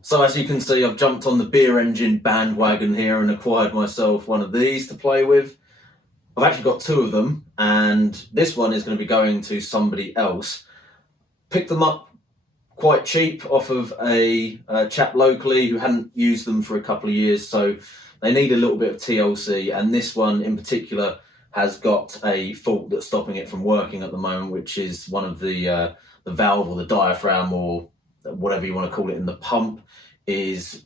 So as you can see, I've jumped on the beer engine bandwagon here and acquired myself one of these to play with. I've actually got two of them, and this one is going to be going to somebody else. Picked them up quite cheap off of a chap locally who hadn't used them for a couple of years, so they need a little bit of TLC, and this one in particular has got a fault that's stopping it from working at the moment, which is one of the valve or the diaphragm or whatever you want to call it in the pump is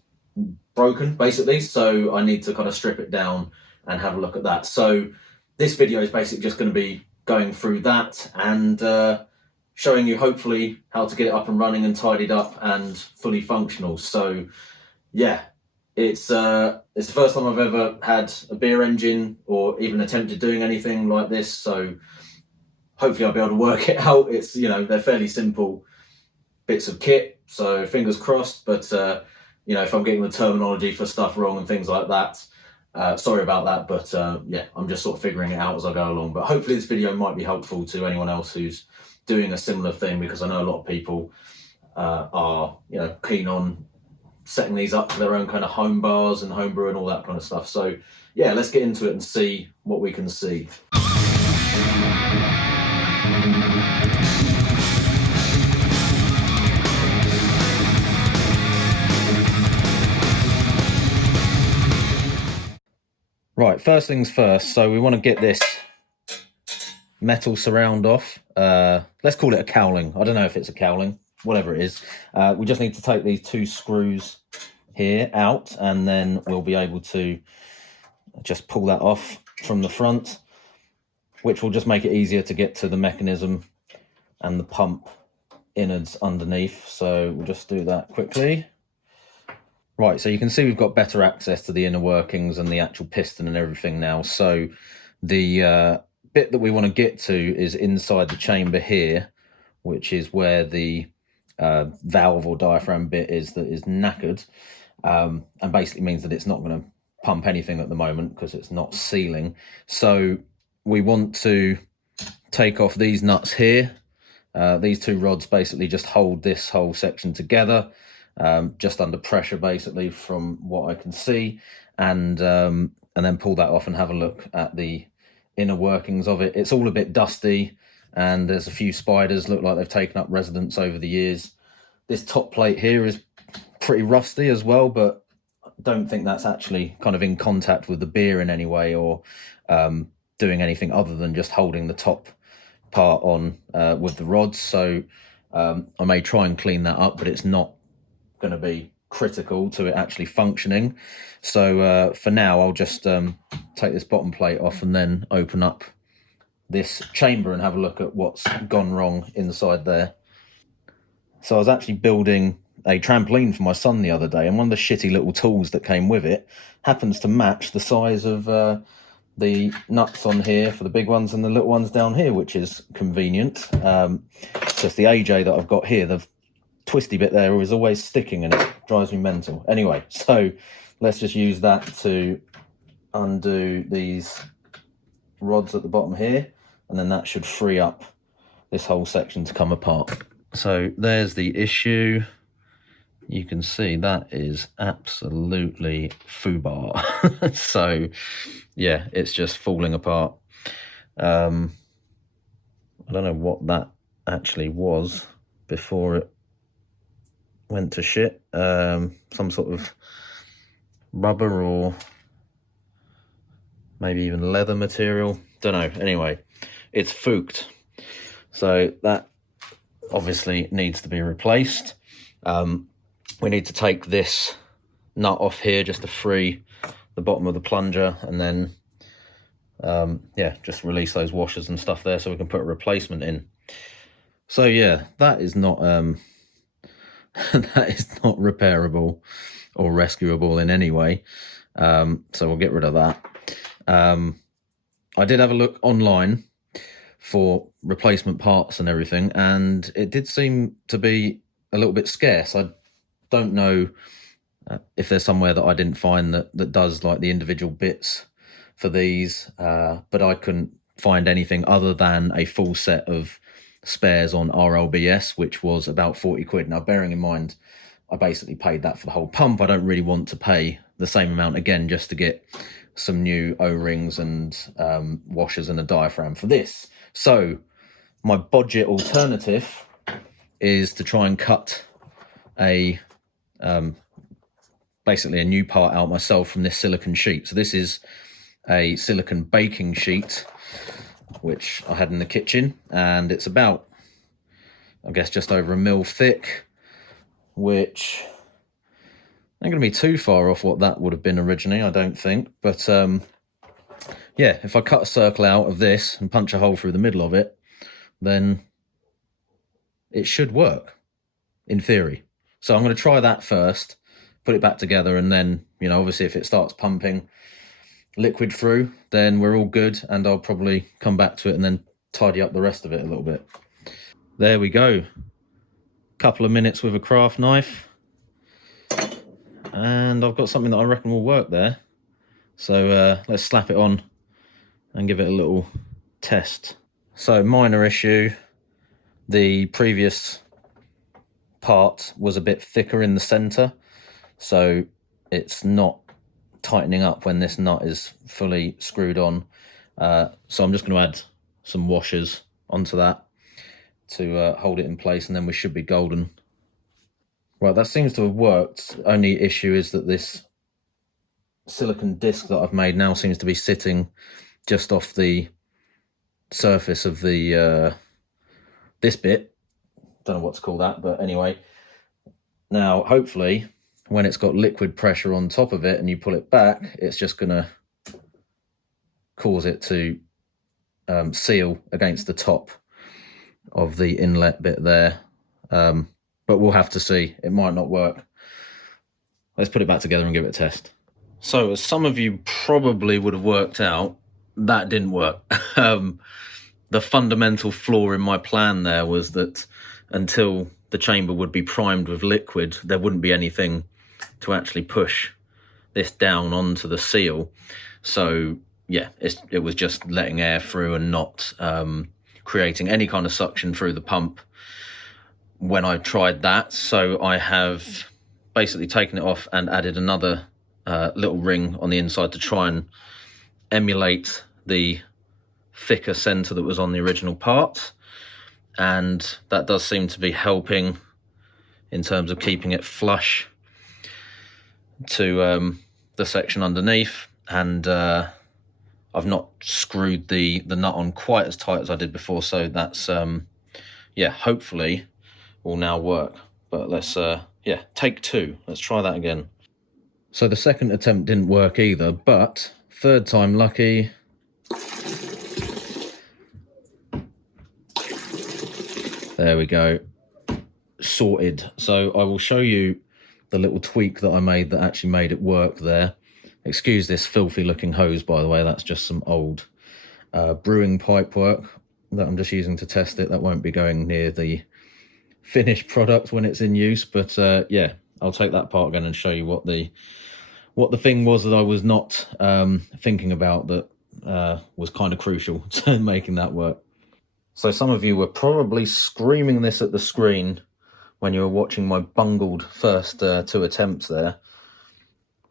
broken basically, so I need to kind of strip it down and have a look at that. So this video is basically just going to be going through that and showing you hopefully how to get it up and running and tidied up and fully functional. So yeah, it's the first time I've ever had a beer engine or even attempted doing anything like this, so hopefully I'll be able to work it out. It's, you know, they're fairly simple bits of kit, so fingers crossed, but you know, if I'm getting the terminology for stuff wrong and things like that, sorry about that, but yeah, I'm just sort of figuring it out as I go along. But hopefully this video might be helpful to anyone else who's doing a similar thing, because I know a lot of people are, you know, keen on setting these up for their own kind of home bars and homebrew and all that kind of stuff. So yeah, let's get into it and see what we can see. Right, first things first, so we want to get this metal surround off. Let's call it a cowling. I don't know if it's a cowling, whatever it is. We just need to take these two screws here out, and then we'll be able to just pull that off from the front, which will just make it easier to get to the mechanism and the pump innards underneath. So we'll just do that quickly. Right, so you can see we've got better access to the inner workings and the actual piston and everything now. So the bit that we want to get to is inside the chamber here, which is where the valve or diaphragm bit is that is knackered, and basically means that it's not going to pump anything at the moment because it's not sealing. So we want to take off these nuts here. These two rods basically just hold this whole section together, just under pressure basically from what I can see, and then pull that off and have a look at the inner workings of it. It's all a bit dusty and there's a few spiders, look like they've taken up residence over the years. This top plate here is pretty rusty as well, but I don't think that's actually kind of in contact with the beer in any way, or doing anything other than just holding the top part on with the rods. So I may try and clean that up, but it's not going to be critical to it actually functioning. So for now I'll just take this bottom plate off and then open up this chamber and have a look at what's gone wrong inside there. So I was actually building a trampoline for my son the other day, and one of the shitty little tools that came with it happens to match the size of the nuts on here for the big ones and the little ones down here, which is convenient. Just the AJ that I've got here, the twisty bit there is always sticking and it drives me mental. Anyway, so let's just use that to undo these rods at the bottom here, and then that should free up this whole section to come apart. So there's the issue. You can see that is absolutely foobar. So yeah, it's just falling apart. I don't know what that actually was before it went to shit. Some sort of rubber or maybe even leather material, don't know. Anyway, it's fooked, so that obviously needs to be replaced. We need to take this nut off here just to free the bottom of the plunger, and then yeah, just release those washers and stuff there so we can put a replacement in. So yeah, that is not that is not repairable or rescuable in any way. So we'll get rid of that. I did have a look online for replacement parts and everything, and it did seem to be a little bit scarce. I don't know if there's somewhere that I didn't find that does like the individual bits for these, but I couldn't find anything other than a full set of spares on RLBS, which was about 40 quid. Now, bearing in mind I basically paid that for the whole pump. I don't really want to pay the same amount again just to get some new O-rings and washers and a diaphragm for this. So my budget alternative is to try and cut a basically a new part out myself from this silicone sheet. So this is a silicone baking sheet which I had in the kitchen, and it's about, I guess, just over 1 mil thick, which ain't gonna be too far off what that would have been originally, I don't think. But yeah, if I cut a circle out of this and punch a hole through the middle of it, then it should work in theory. So I'm going to try that first, put it back together, and then, you know, obviously if it starts pumping liquid through, then we're all good, and I'll probably come back to it and then tidy up the rest of it a little bit. There we go. Couple of minutes with a craft knife, and I've got something that I reckon will work there. So let's slap it on and give it a little test. So minor issue, the previous part was a bit thicker in the center, so it's not tightening up when this nut is fully screwed on. So I'm just going to add some washers onto that to hold it in place, and then we should be golden. Right, that seems to have worked. Only issue is that this silicone disc that I've made now seems to be sitting just off the surface of the this bit. Don't know what to call that, but anyway. Now, hopefully, when it's got liquid pressure on top of it and you pull it back, it's just going to cause it to seal against the top of the inlet bit there. But we'll have to see. It might not work. Let's put it back together and give it a test. So, as some of you probably would have worked out, that didn't work. The fundamental flaw in my plan there was that until the chamber would be primed with liquid, there wouldn't be anything to actually push this down onto the seal. So yeah, it was just letting air through and not creating any kind of suction through the pump when I tried that. So I have basically taken it off and added another little ring on the inside to try and emulate the thicker center that was on the original part, and that does seem to be helping in terms of keeping it flush to the section underneath. And I've not screwed the nut on quite as tight as I did before, so that's yeah, hopefully will now work. But let's yeah, take two. Let's try that again. So the second attempt didn't work either, but third time lucky. There we go, sorted. So I will show you the little tweak that I made that actually made it work there. Excuse this filthy looking hose, by the way, that's just some old brewing pipe work that I'm just using to test it. That won't be going near the finished product when it's in use, but yeah, I'll take that part again and show you what the thing was that I was not thinking about that was kind of crucial to making that work. So some of you were probably screaming this at the screen when you were watching my bungled first two attempts there.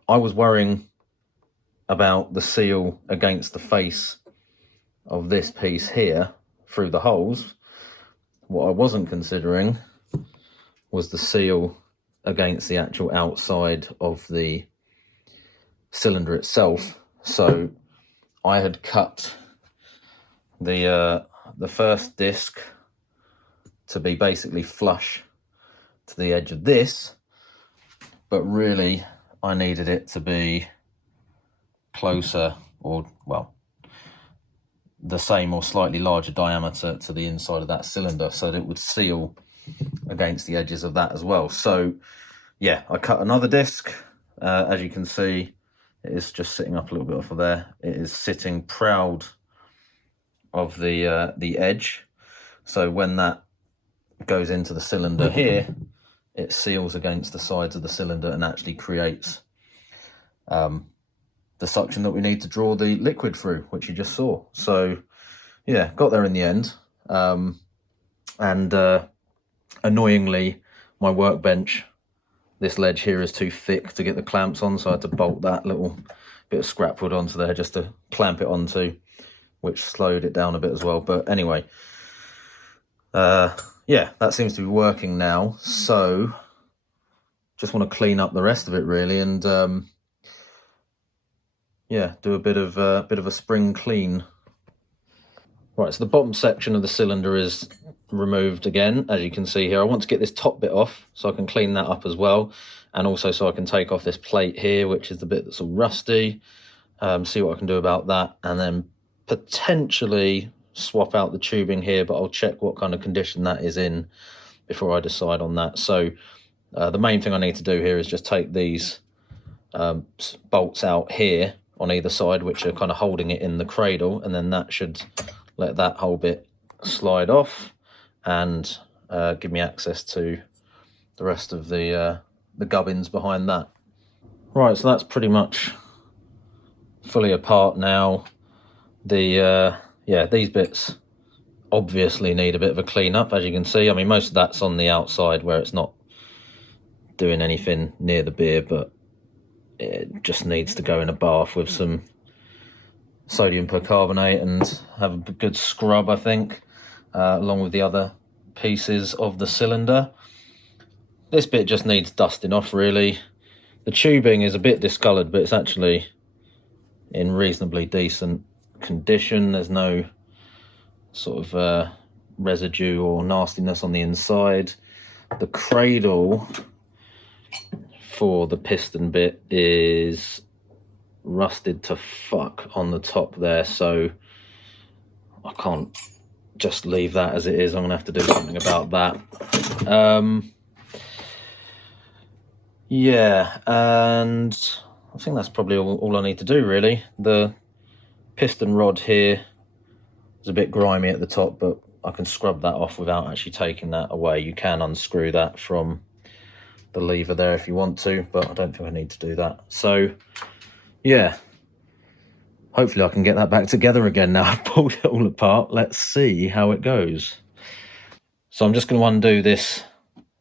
I was worrying about the seal against the face of this piece here through the holes. What I wasn't considering was the seal against the actual outside of the cylinder itself. So I had cut the first disc to be basically flush to the edge of this, but really I needed it to be closer, or well, the same or slightly larger diameter to the inside of that cylinder so that it would seal against the edges of that as well. So yeah, I cut another disc. As you can see, it is just sitting up a little bit off of there. It is sitting proud of the edge, so when that goes into the cylinder here, it seals against the sides of the cylinder and actually creates the suction that we need to draw the liquid through, which you just saw. So yeah, got there in the end. And annoyingly, my workbench this ledge here is too thick to get the clamps on, so I had to bolt that little bit of scrap wood onto there just to clamp it onto, which slowed it down a bit as well. But anyway, yeah, that seems to be working now. So just want to clean up the rest of it really, and yeah, do a bit of a spring clean. Right, so the bottom section of the cylinder is removed again, as you can see here. I want to get this top bit off so I can clean that up as well, and also so I can take off this plate here, which is the bit that's all rusty, see what I can do about that, and then potentially swap out the tubing here, but I'll check what kind of condition that is in before I decide on that. So the main thing I need to do here is just take these bolts out here on either side, which are kind of holding it in the cradle, and then that should let that whole bit slide off and give me access to the rest of the gubbins behind that. Right, so that's pretty much fully apart now. The yeah, these bits obviously need a bit of a clean up, as you can see. I mean, most of that's on the outside where it's not doing anything near the beer, but it just needs to go in a bath with some sodium percarbonate and have a good scrub, I think, along with the other pieces of the cylinder. This bit just needs dusting off really. The tubing is a bit discoloured, but it's actually in reasonably decent condition. There's no sort of residue or nastiness on the inside. The cradle for the piston bit is rusted to fuck on the top there, so I can't just leave that as it is. I'm gonna have to do something about that. Yeah, and I think that's probably all I need to do really. The piston rod here is a bit grimy at the top, but I can scrub that off without actually taking that away. You can unscrew that from the lever there if you want to, but I don't think I need to do that. So yeah, hopefully I can get that back together again now I've pulled it all apart. Let's see how it goes. So I'm just going to undo this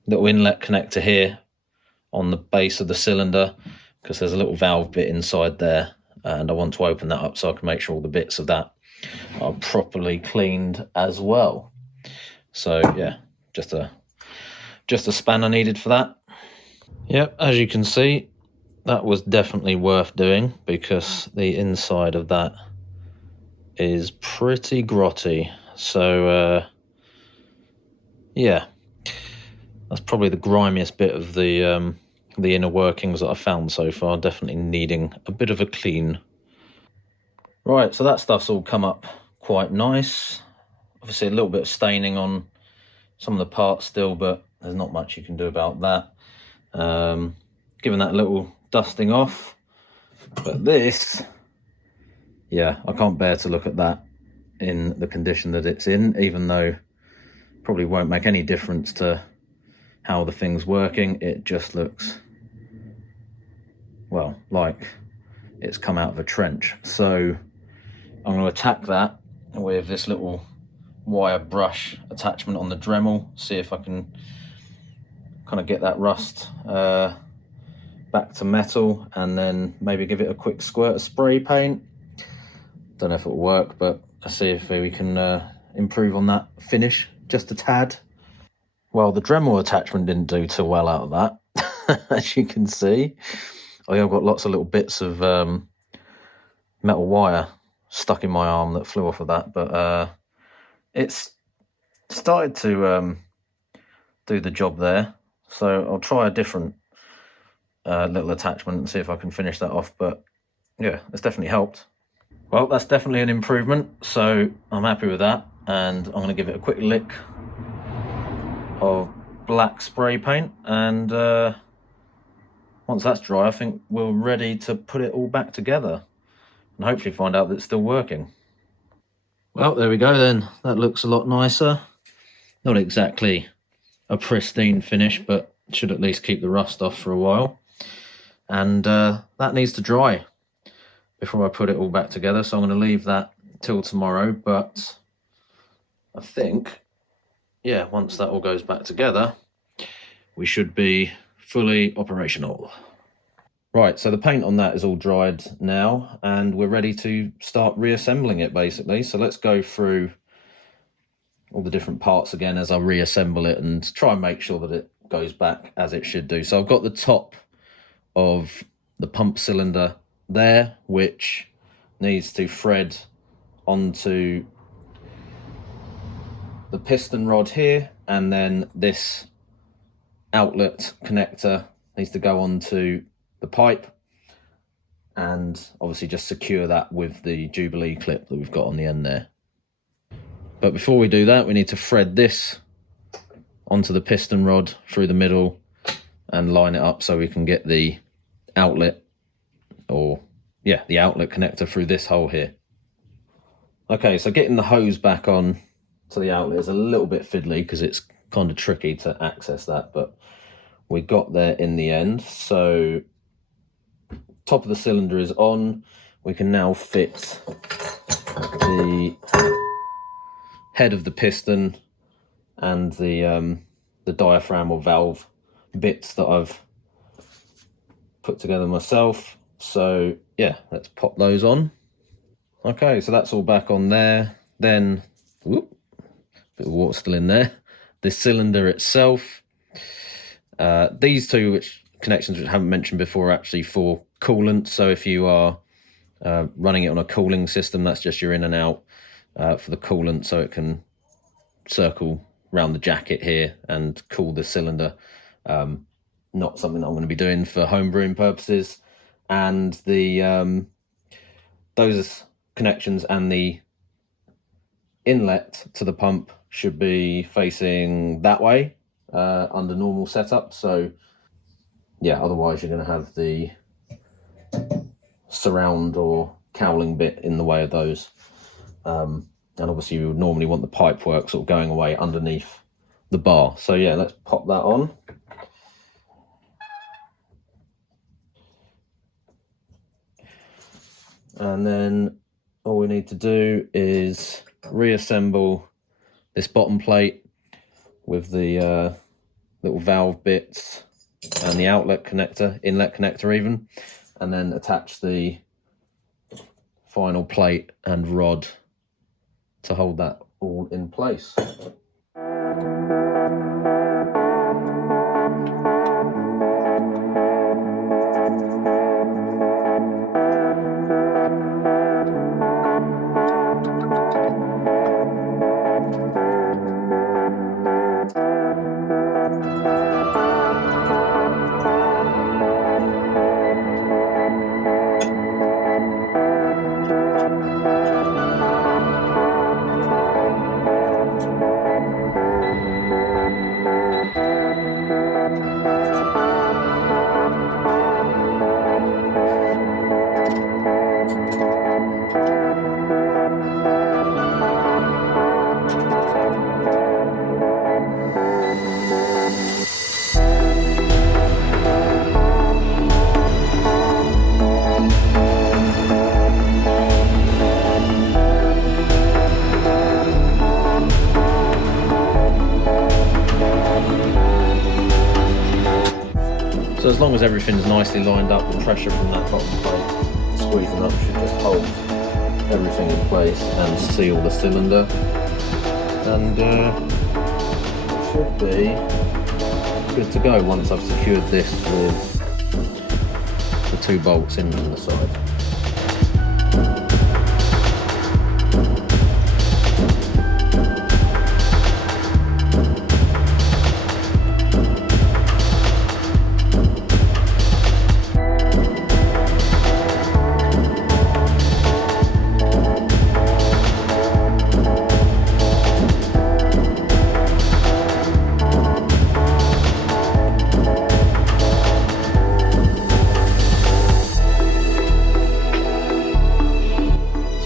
little inlet connector here on the base of the cylinder, because there's a little valve bit inside there, and I want to open that up so I can make sure all the bits of that are properly cleaned as well. So yeah, just a spanner needed for that. Yep, as you can see, that was definitely worth doing, because the inside of that is pretty grotty. So yeah, that's probably the grimiest bit of the inner workings that I've found so far. Definitely needing a bit of a clean. Right, so that stuff's all come up quite nice. Obviously a little bit of staining on some of the parts still, but there's not much you can do about that. Giving that a little dusting off. But this, yeah, I can't bear to look at that in the condition that it's in, even though probably won't make any difference to how the thing's working. It just looks, well, like it's come out of a trench. So I'm going to attack that with this little wire brush attachment on the Dremel, see if I can kind of get that rust back to metal, and then maybe give it a quick squirt of spray paint. Don't know if it'll work, but let's see if we can improve on that finish just a tad. Well, the Dremel attachment didn't do too well out of that, as you can see. I've got lots of little bits of metal wire stuck in my arm that flew off of that, but it's started to do the job there. So I'll try a different little attachment and see if I can finish that off. But yeah, it's definitely helped. Well, that's definitely an improvement, so I'm happy with that, and I'm going to give it a quick lick of black spray paint, and once that's dry, I think we're ready to put it all back together and hopefully find out that it's still working. Well, there we go then. That looks a lot nicer. Not exactly a pristine finish, but should at least keep the rust off for a while. And that needs to dry before I put it all back together, so I'm going to leave that till tomorrow. But I think, yeah, once that all goes back together, we should be fully operational. Right, so the paint on that is all dried now, and we're ready to start reassembling it basically. So let's go through all the different parts again as I reassemble it and try and make sure that it goes back as it should do. So I've got the top of the pump cylinder there, which needs to thread onto the piston rod here, and then this outlet connector needs to go onto the pipe, and obviously just secure that with the Jubilee clip that we've got on the end there. But before we do that, we need to thread this onto the piston rod through the middle and line it up so we can get the outlet, or yeah, the outlet connector through this hole here. Okay, so getting the hose back on to the outlet is a little bit fiddly because it's kind of tricky to access that, but we got there in the end. So top of the cylinder is on. We can now fit the head of the piston and the diaphragm or valve bits that I've put together myself. So yeah, let's pop those on. Okay, so that's all back on there. Then, whoop, bit of water still in there. The cylinder itself. These two connections which I haven't mentioned before are actually for coolant. So if you are running it on a cooling system, that's just your in and out for the coolant, so it can circle around the jacket here and cool the cylinder. Not something that I'm going to be doing for home brewing purposes. And the those connections and the inlet to the pump should be facing that way under normal setup. So yeah, otherwise you're going to have the surround or cowling bit in the way of those. And obviously you would normally want the pipe work sort of going away underneath the bar. So yeah, let's pop that on. And then all we need to do is reassemble this bottom plate with the little valve bits and the outlet connector, inlet connector even, and then attach the final plate and rod to hold that all in place. So as long as everything's nicely lined up, the pressure from that bottom plate squeezing up should just hold everything in place and seal the cylinder. And it should be good to go once I've secured this with the 2 bolts in from the side.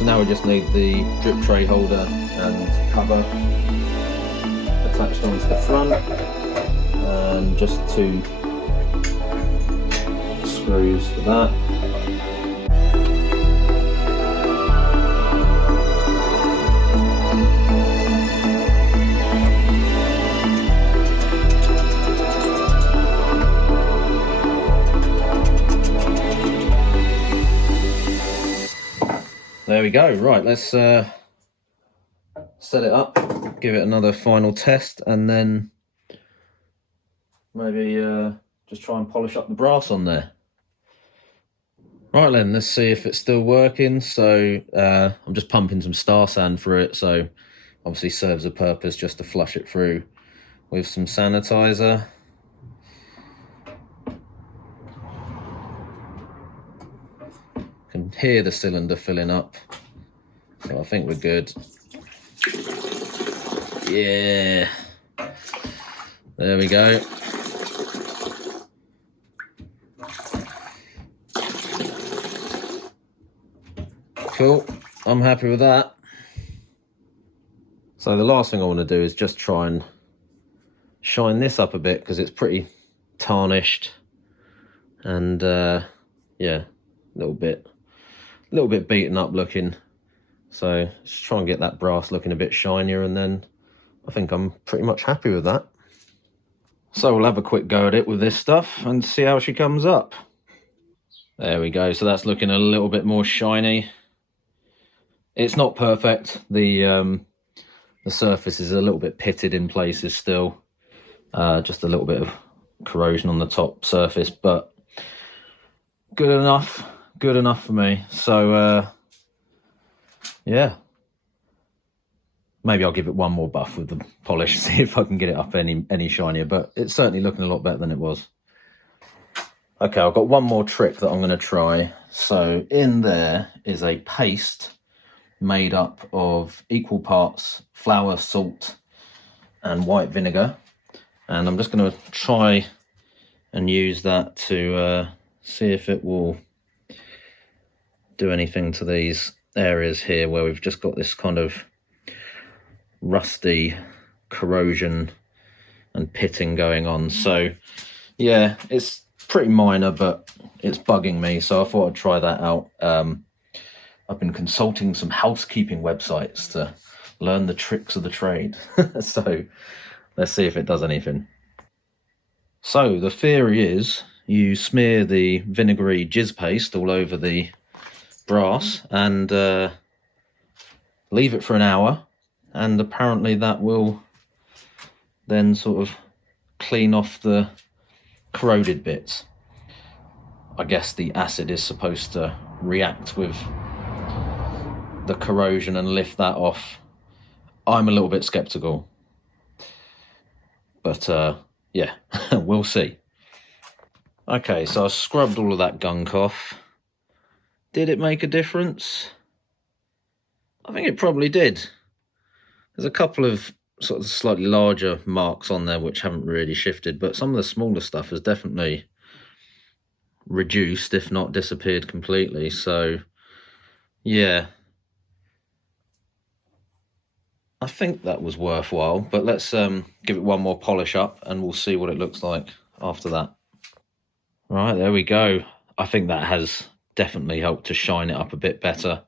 Now we just need the drip tray holder and cover attached onto the front, and just 2 screws for that. There we go. Right, let's set it up, give it another final test, and then maybe just try and polish up the brass on there. Right then, let's see if it's still working. So I'm just pumping some star sand through it, so obviously serves a purpose just to flush it through with some sanitizer. Can hear the cylinder filling up, so I think we're good. Yeah, there we go. Cool, I'm happy with that. So the last thing I want to do is just try and shine this up a bit, because it's pretty tarnished and yeah, a little bit beaten up looking. So just try and get that brass looking a bit shinier, and then I think I'm pretty much happy with that. So we'll have a quick go at it with this stuff and see how she comes up. There we go, so that's looking a little bit more shiny. It's not perfect. The surface is a little bit pitted in places still. Just a little bit of corrosion on the top surface, but good enough for me. So yeah, maybe I'll give it one more buff with the polish, see if I can get it up any shinier, but it's certainly looking a lot better than it was. Okay, I've got one more trick that I'm going to try. So in there is a paste made up of equal parts flour, salt and white vinegar, and I'm just going to try and use that to see if it will do anything to these areas here where we've just got this kind of rusty corrosion and pitting going on. So yeah, it's pretty minor, but it's bugging me, so I thought I'd try that out. I've been consulting some housekeeping websites to learn the tricks of the trade. So let's see if it does anything. So the theory is you smear the vinegary jizz paste all over the brass and leave it for an hour, and apparently that will then sort of clean off the corroded bits. I guess the acid is supposed to react with the corrosion and lift that off. I'm a little bit skeptical, but yeah, we'll see. Okay, so I scrubbed all of that gunk off. Did it make a difference? I think it probably did. There's a couple of sort of slightly larger marks on there which haven't really shifted, but some of the smaller stuff has definitely reduced, if not disappeared completely. So yeah, I think that was worthwhile, but let's give it one more polish up and we'll see what it looks like after that. Right, there we go. I think that has definitely helped to shine it up a bit better.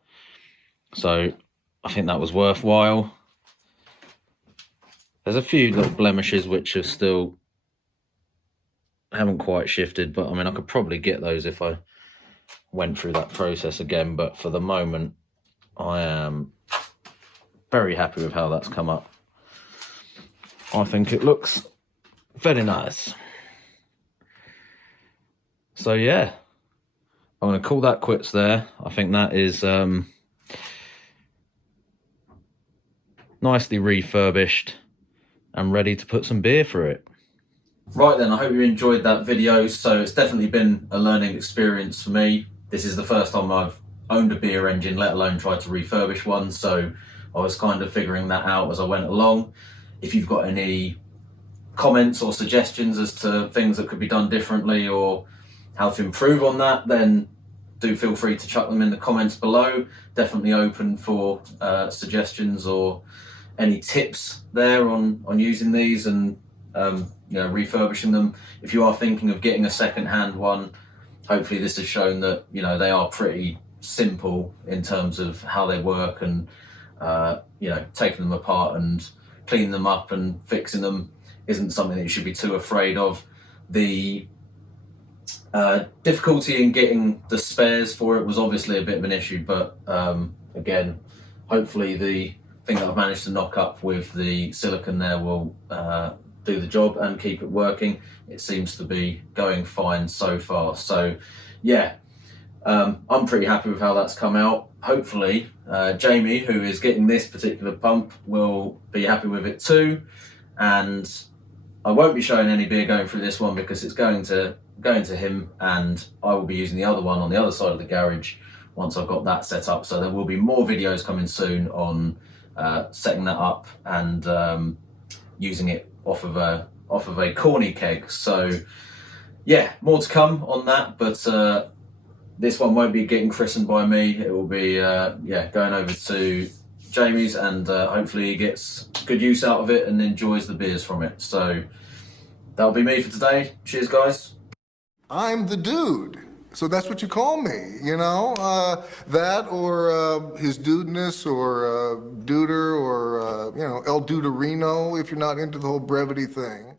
So I think that was worthwhile. There's a few little blemishes which are still haven't quite shifted, but I mean, I could probably get those if I went through that process again, but for the moment I am very happy with how that's come up. I think it looks very nice. So yeah, I'm going to call that quits there. I think that is nicely refurbished and ready to put some beer through it. Right then, I hope you enjoyed that video. So it's definitely been a learning experience for me. This is the first time I've owned a beer engine, let alone tried to refurbish one. So I was kind of figuring that out as I went along. If you've got any comments or suggestions as to things that could be done differently or how to improve on that, then do feel free to chuck them in the comments below. Definitely open for suggestions or any tips there on using these and you know, refurbishing them. If you are thinking of getting a second-hand one, hopefully this has shown that, you know, they are pretty simple in terms of how they work, and you know, taking them apart and cleaning them up and fixing them isn't something that you should be too afraid of. The difficulty in getting the spares for it was obviously a bit of an issue, but again, hopefully the thing that I've managed to knock up with the silicone there will do the job and keep it working. It seems to be going fine so far. So yeah, I'm pretty happy with how that's come out. Hopefully Jamie, who is getting this particular pump, will be happy with it too. And I won't be showing any beer going through this one because it's going to him, and I will be using the other one on the other side of the garage once I've got that set up. So there will be more videos coming soon on setting that up and using it off of a corny keg. So yeah, more to come on that, but this one won't be getting christened by me. It will be going over to Jamie's, and hopefully he gets good use out of it and enjoys the beers from it. So that'll be me for today. Cheers, guys. I'm the dude, so that's what you call me, you know? That or his dudeness or duder or, El Duderino if you're not into the whole brevity thing.